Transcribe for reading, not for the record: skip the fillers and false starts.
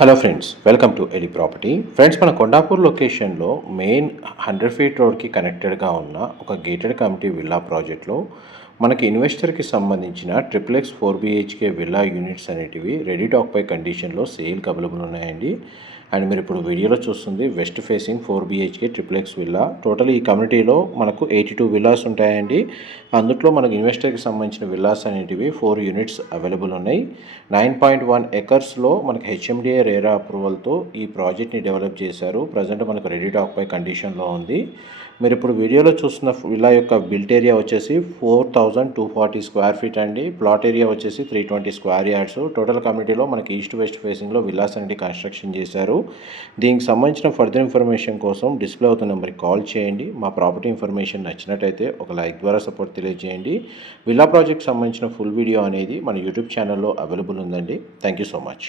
Hello friends, welcome to ఎలి property. Friends, మన కొండాపూర్ లొకేషన్లో మెయిన్ 100 ఫీట్ రోడ్కి కనెక్టెడ్గా ఉన్న ఒక గేటెడ్ కమ్యూనిటీ విల్లా ప్రాజెక్ట్లో మనకి ఇన్వెస్టర్కి సంబంధించిన triple X 4 BHK villa units అనేటివి రెడీ టు ఆక్యుపై కండిషన్లో సేల్కి అవైలబుల్ ఉన్నాయండి. అండ్ మీరు ఇప్పుడు వీడియోలో చూస్తుంది west facing 4 BHK triple X villa. Total ఈ కమ్యూనిటీలో మనకు 82 విల్లాస్ ఉంటాయండి. అందులో మనకు ఇన్వెస్టర్కి సంబంధించిన విల్లాస్ అనేటివి 4 యూనిట్స్ అవైలబుల్ ఉన్నాయి. 9.1 ఎకర్స్లో మనకు HMDA రేరా అప్రూవల్తో ఈ ప్రాజెక్ట్ని డెవలప్ చేశారు. ప్రజెంట్ మనకు రెడీ టు ఆక్యుపై కండిషన్లో ఉంది. మీరు ఇప్పుడు వీడియోలో చూస్తున్న విల్లా యొక్క బిల్ట్ ఏరియా వచ్చేసి 4240 స్క్వేర్ ఫీట్ అండి. ప్లాట్ ఏరియా వచ్చేసి 320 స్క్వేర్ యార్డ్స్. టోటల్ కమ్యూనిటీలో మనకి ఈస్ట్ వెస్ట్ ఫేసింగ్లో విల్లాస్ అనేది కన్స్ట్రక్షన్ చేశారు. దీనికి సంబంధించిన ఫర్దర్ ఇన్ఫర్మేషన్ కోసం డిస్ప్లే అవుతున్న నెంబర్కి కాల్ చేయండి. మా ప్రాపర్టీ ఇన్ఫర్మేషన్ నచ్చినట్టయితే ఒక లైక్ ద్వారా సపోర్ట్ తెలియజేయండి. విల్లా ప్రాజెక్ట్ సంబంధించిన ఫుల్ వీడియో అనేది మన యూట్యూబ్ ఛానల్లో అవైలబుల్ ఉందండి. Thank you so much.